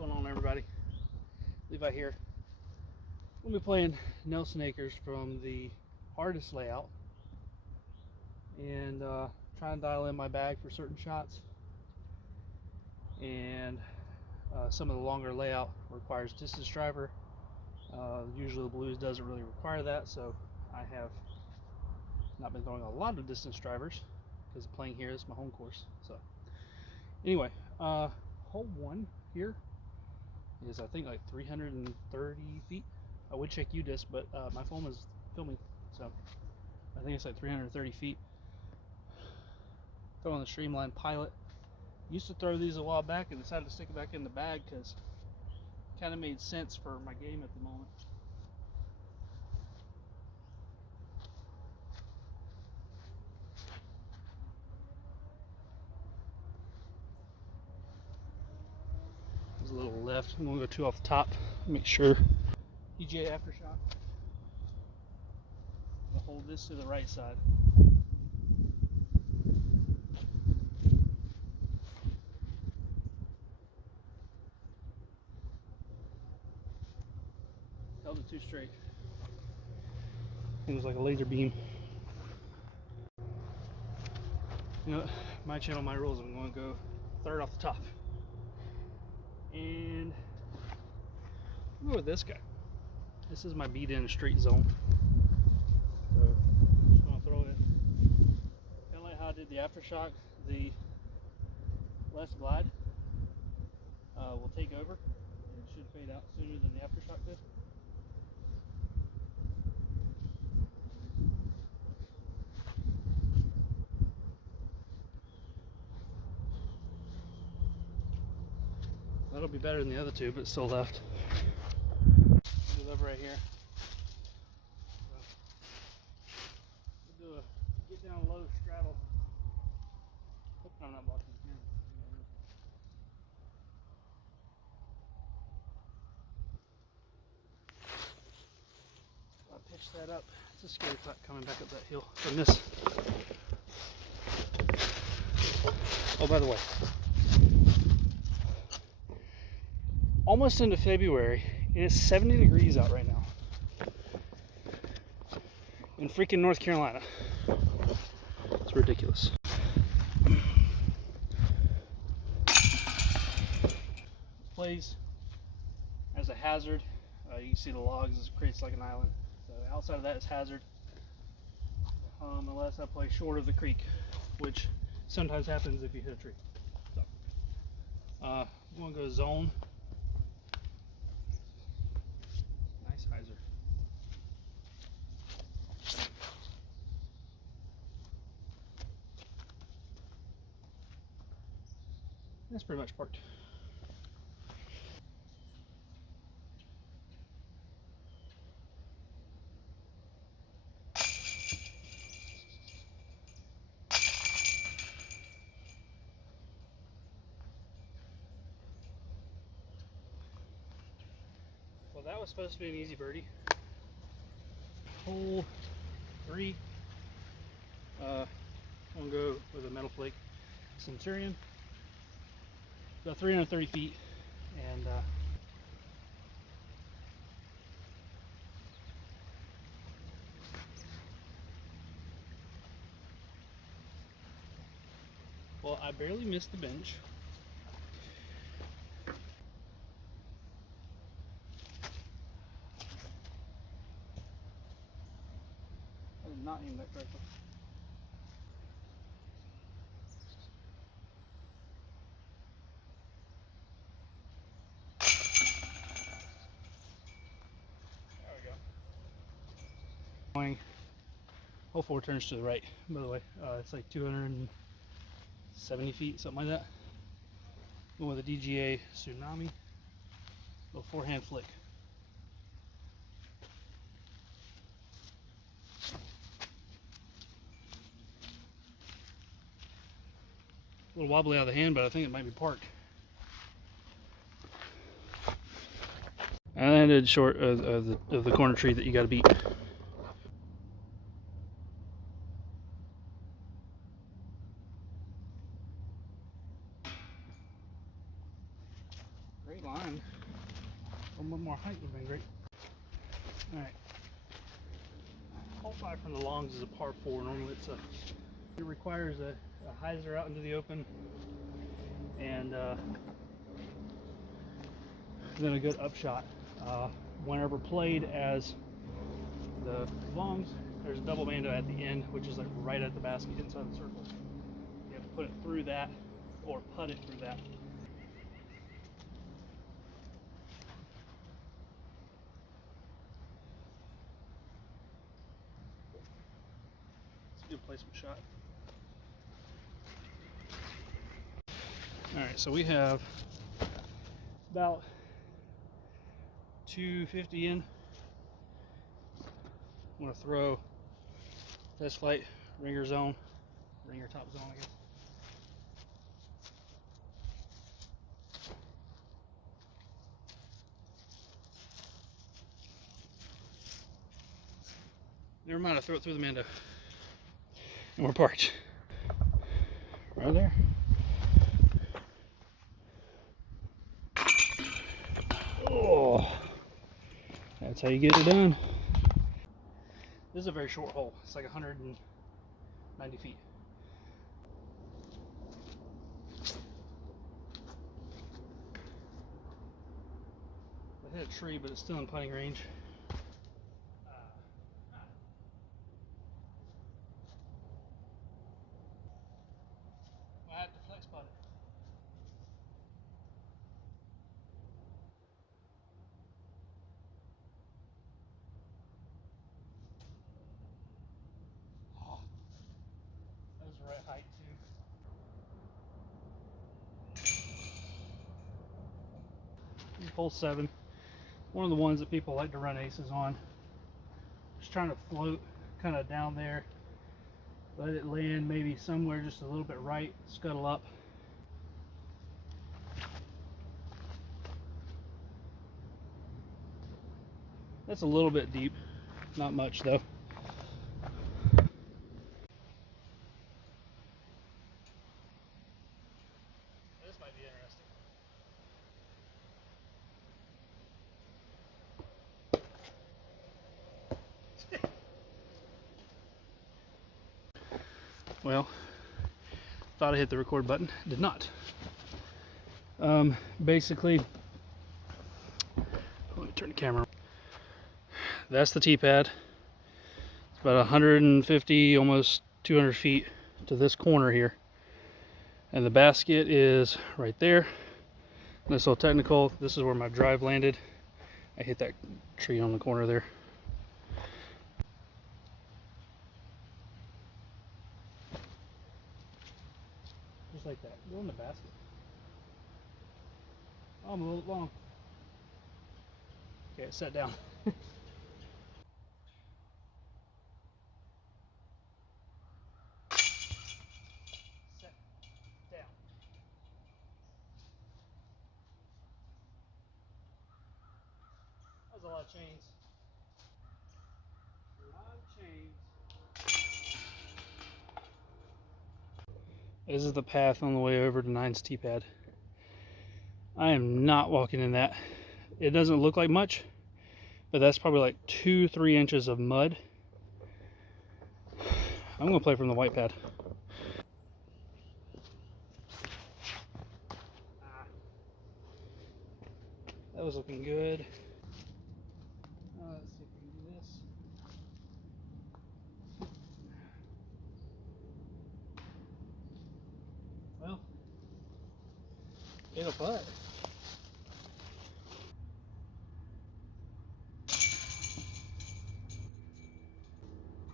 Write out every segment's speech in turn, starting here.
going on, everybody? Levi here. We'll be playing Nelson Acres from the hardest layout and trying to dial in my bag for certain shots. And some of the longer layout requires distance driver. Usually the Blues doesn't really require that, so I have not been throwing a lot of distance drivers because playing here is my home course. So anyway, hole 1 here is I think like 330 feet. I would check UDisc, but my phone is filming, so I think it's like 330 feet. Throwing the Streamline Pilot. Used to throw these a while back and decided to stick it back in the bag because it kind of made sense for my game at the moment. There's a little left. I'm going to go 2 off the top. Make sure. DJI Aftershock. I'll hold this to the right side. Held it 2 straight. It was like a laser beam. You know, my channel, my rules. I'm going to go 3rd off the top. And we'll go with this guy. This is my beat in straight zone. So I'm just going to throw it. Kind of like how I did the Aftershock, the less glide will take over. It should fade out sooner than the Aftershock did. That'll be better than the other 2, but it's still left. Do love right here. So, we'll do a get down low straddle. Hope I'm not blocking the camera. I'll pitch that up. It's a scary putt coming back up that hill from this. Oh, by the way, almost into February, and it's 70 degrees out right now in freaking North Carolina. It's ridiculous. Plays as a hazard. You can see the logs, it creates like an island. So outside of that is hazard, unless I play short of the creek, which sometimes happens if you hit a tree. So I'm going to go zone. Nice hyzer. That's pretty much parked. Well, that was supposed to be an easy birdie. Hole 3. I'm gonna go with a metal flake Centurion. About 330 feet, and well, I barely missed the bench. I did not aim that correctly. Hole 4 turns to the right, by the way. It's like 270 feet, something like that. Going with a DGA Tsunami. Little forehand flick. A little wobbly out of the hand, but I think it might be parked. I landed short of the corner tree that you got to beat. Great line. A little more height would have been great. Alright. Hole 5 from the longs is a par 4. Normally it requires a hyzer out into the open and then a good upshot. Whenever played as the longs, there's a double mando at the end, which is like right at the basket inside the circle. You have to put it through that or putt it through that. It's a good placement shot. All right, so we have about 250 in. I'm gonna throw test flight, ringer zone, ringer top zone, I guess. Never mind, I throw it through the Mando. And we're parked. Right there. Oh, that's how you get it done. This is a very short hole. It's like 190 feet. I hit a tree, but it's still in putting range. I have to flex putt it. Oh, that was the right height too. Hole 7. One of the ones that people like to run aces on. Just trying to float kind of down there. Let it land maybe somewhere just a little bit right, scuttle up. That's a little bit deep, not much though. This might be interesting. Well, thought I hit the record button, did not. Basically, let me turn the camera. That's the tee pad. It's about 150, almost 200 feet to this corner here. And the basket is right there. This little technical, this is where my drive landed. I hit that tree on the corner there. Just like that. Go in the basket. Oh, I'm a little long. Okay, set down. Set down. That was a lot of chains. A lot of chains. This is the path on the way over to 9's tee pad. I am not walking in that. It doesn't look like much, but that's probably like 2-3 inches of mud. I'm gonna play from the white pad. That was looking good. Let's see if we can do this. Well, it'll putt.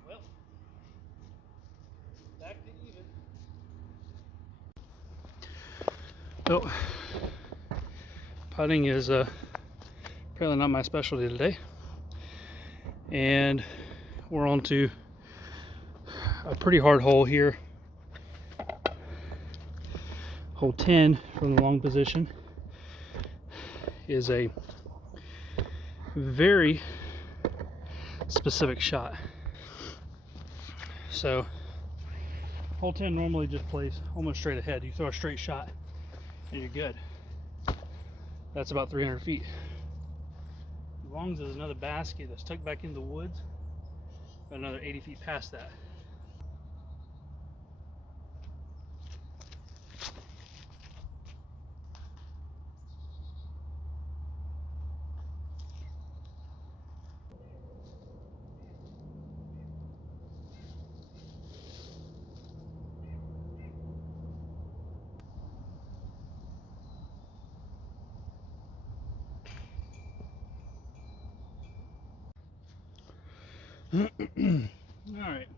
Well, back to even. So, putting is apparently not my specialty today, and we're on to a pretty hard hole here. Hole 10 from the long position is a very specific shot. So hole 10 normally just plays almost straight ahead. You throw a straight shot and you're good. That's about 300 feet. As long as there's another basket that's tucked back in the woods, about another 80 feet past that. All right,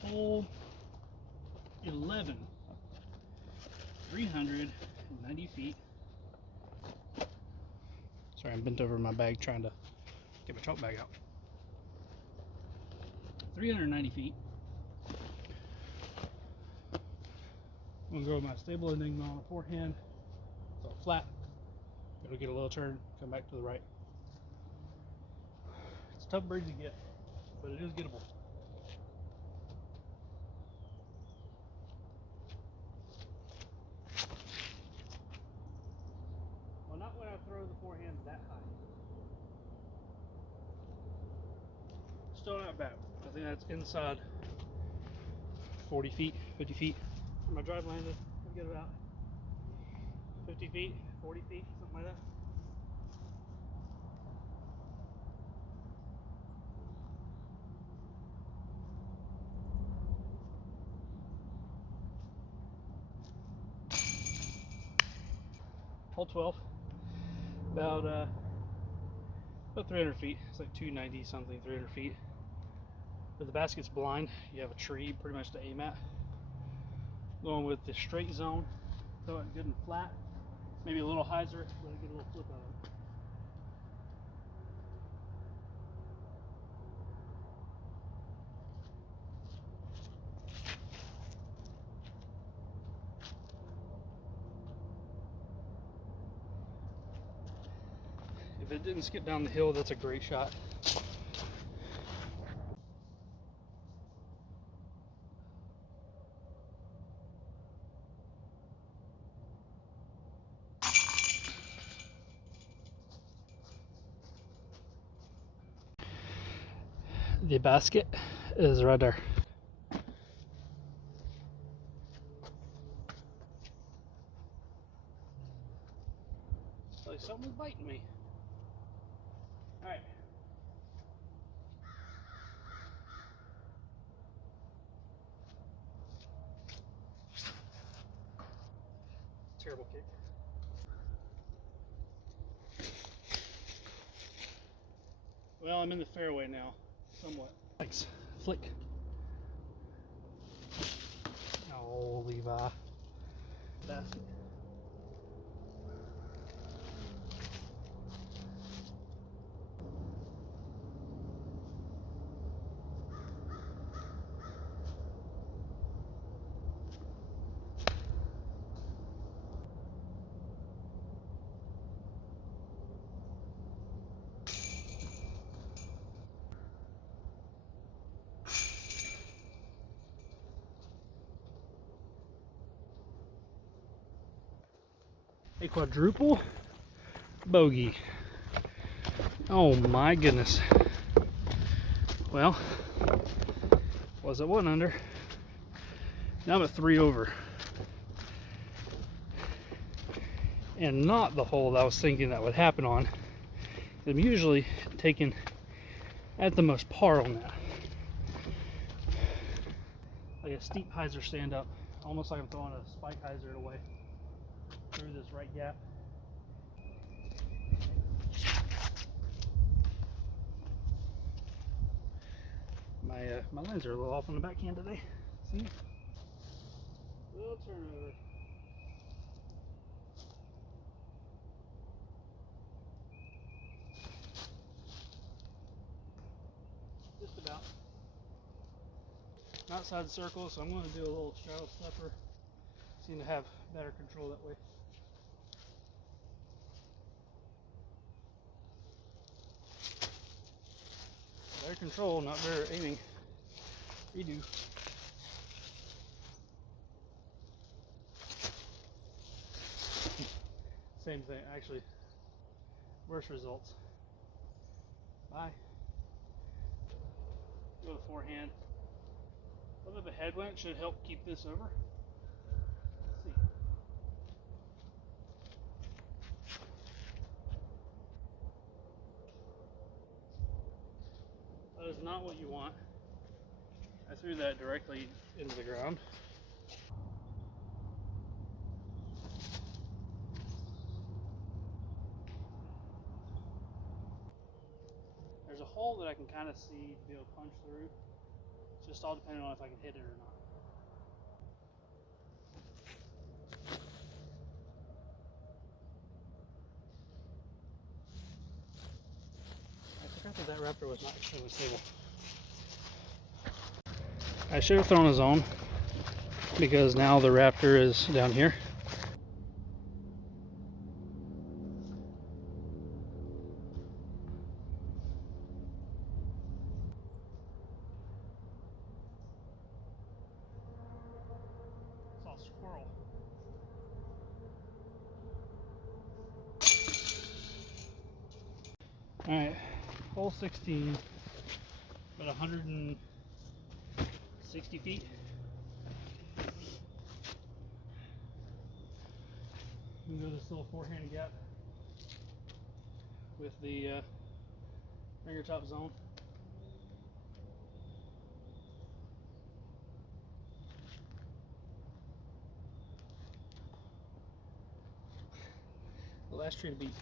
hole 11, 390 feet. Sorry, I'm bent over my bag trying to get my chalk bag out. 390 feet. I'm gonna go with my stable Enigma on the forehand, so flat. It'll get a little turn, come back to the right. It's a tough bird to get, but it is gettable. Well, not when I throw the forehand that high. Still not bad. I think that's inside 40 feet, 50 feet. My drive landed. I get about 50 feet, 40 feet, something like that. Hole 12, about 300 feet. It's like 290 something, 300 feet. But the basket's blind. You have a tree pretty much to aim at. Going with the straight zone, throw it good and flat. Maybe a little hyzer, let it get a little flip out of it. If it didn't skip down the hill, that's a great shot. The basket is right there. Like something was biting me. All right. Terrible kick. Well, I'm in the fairway now, somewhat. Thanks. Flick. Oh, Levi. Basket. A quadruple bogey. Oh my goodness. Well, was at 1 under. Now I'm at 3 over. And not the hole that I was thinking that would happen on. I'm usually taking at the most par on that. Like a steep hyzer stand up. Almost like I'm throwing a spike hyzer away through this right gap. My lines are a little off on the backhand today. See? Little turnover. Just about. Outside the circle, so I'm going to do a little straddle stepper. Seem to have better control that way. Better control, not better aiming. Redo. Same thing, actually, worse results. Bye. Go to forehand. A little bit of a headwind should help keep this over. Let's see. That is not what you want. I threw that directly into the ground. There's a hole that I can kind of see to be able to punch through. It's just all depending on if I can hit it or not. I forgot that Raptor was not extremely stable. I should have thrown a zone because now the Raptor is down here. Saw a squirrel. Alright, hole 16, about 160 feet. We can go this little forehand gap with the finger top zone. The last tree to beat.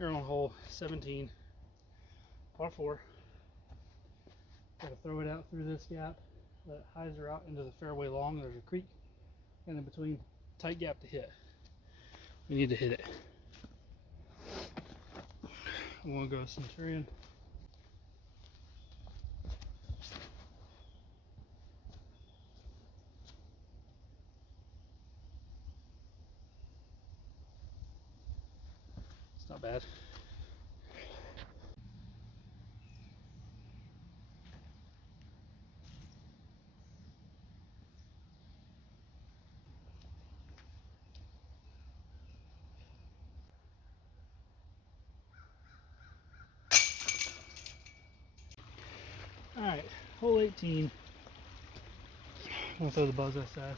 We're on hole 17, par 4. Gotta throw it out through this gap, let hyzer out into the fairway long. There's a creek, and in between, tight gap to hit. We need to hit it. I'm gonna go Centurion. It's not bad. Alright, hole 18. I'm gonna throw the Buzz SS. A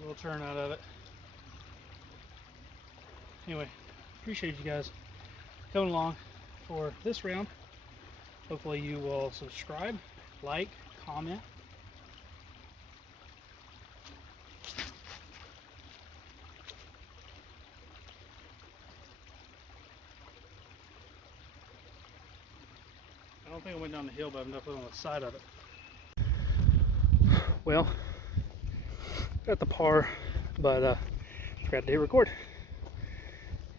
little turn out of it. Anyway, appreciate you guys coming along for this round. Hopefully you will subscribe, like, comment. I don't think I went down the hill, but I'm definitely on the side of it. Well, got the par, but forgot to hit record.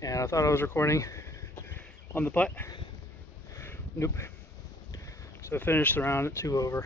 And I thought I was recording on the putt. Nope. So I finished the round at 2 over.